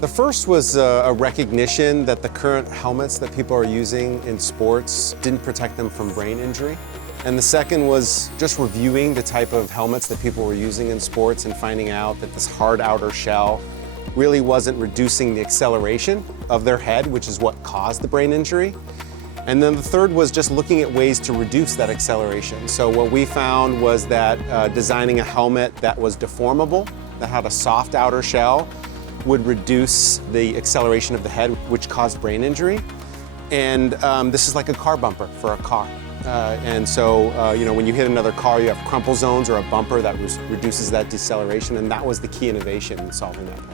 The first was a recognition that the current helmets that people are using in sports didn't protect them from brain injury. And the second was just reviewing the type of helmets that people were using in sports and finding out that this hard outer shell really wasn't reducing the acceleration of their head, which is what caused the brain injury. And then the third was just looking at ways to reduce that acceleration. So what we found was that designing a helmet that was deformable, that had a soft outer shell, would reduce the acceleration of the head, which caused brain injury. And this is like a car bumper for a car. And so, when you hit another car, you have crumple zones or a bumper that reduces that deceleration, and that was the key innovation in solving that problem.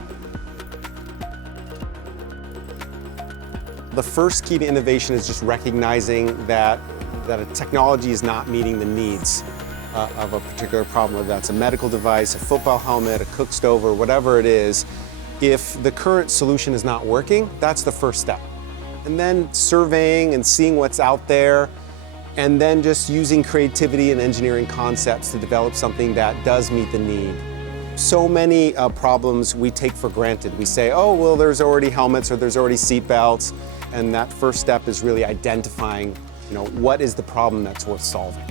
The first key to innovation is just recognizing that a technology is not meeting the needs of a particular problem, whether that's a medical device, a football helmet, a cook stove, or whatever it is. If the current solution is not working, that's the first step. And then surveying and seeing what's out there, and then just using creativity and engineering concepts to develop something that does meet the need. So many problems we take for granted. We say, oh, well, there's already helmets or there's already seat belts. And that first step is really identifying, what is the problem that's worth solving.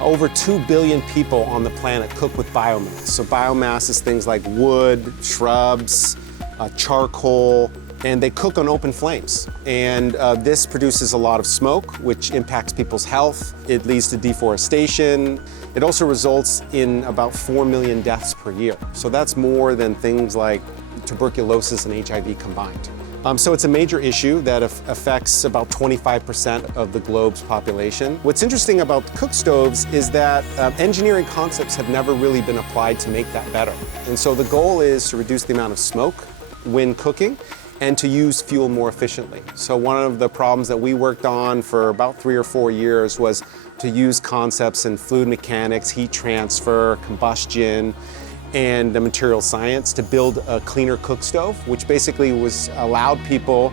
Over 2 billion people on the planet cook with biomass. So biomass is things like wood, shrubs, charcoal, and they cook on open flames. And this produces a lot of smoke, which impacts people's health. It leads to deforestation. It also results in about 4 million deaths per year. So that's more than things like tuberculosis and HIV combined. So it's a major issue that affects about 25% of the globe's population. What's interesting about cook stoves is that engineering concepts have never really been applied to make that better. And so the goal is to reduce the amount of smoke when cooking and to use fuel more efficiently. So one of the problems that we worked on for about 3 or 4 years was to use concepts in fluid mechanics, heat transfer, combustion, and the material science to build a cleaner cook stove, which basically allowed people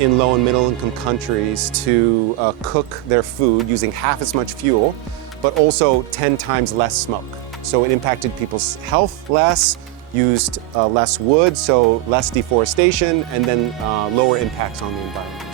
in low and middle income countries to cook their food using half as much fuel, but also 10 times less smoke. So it impacted people's health less, used less wood, so less deforestation, and then lower impacts on the environment.